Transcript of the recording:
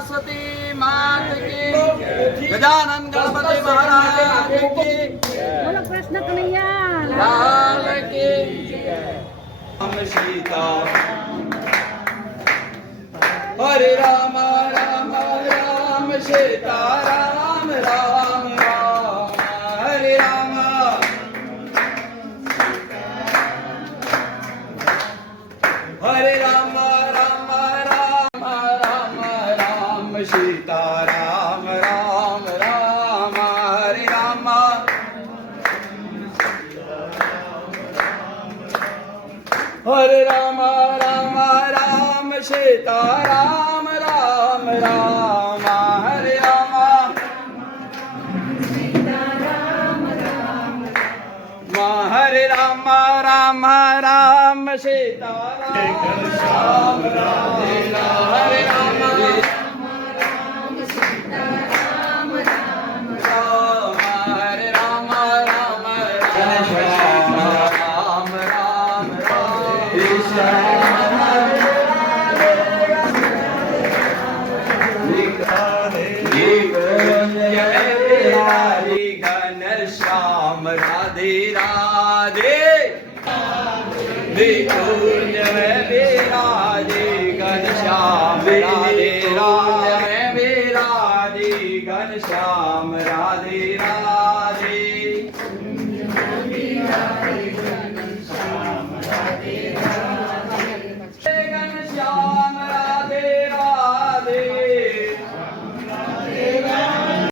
सरस्वती मात की, गजानन गणपति महाराज की, बोलो कृष्ण कन्हैया लाल की। राम सीता हरे राम राम राम सीता राम राम राम हरे राम हरे राम राम राम राम राम सीता राम राम राम हरे राम हरे राम राम राम सीता राम राम राम हरे राम हरे राम राम राम सीता राम राम हरे राम हरे राम राम राम घन श्याम राधे राधे देखो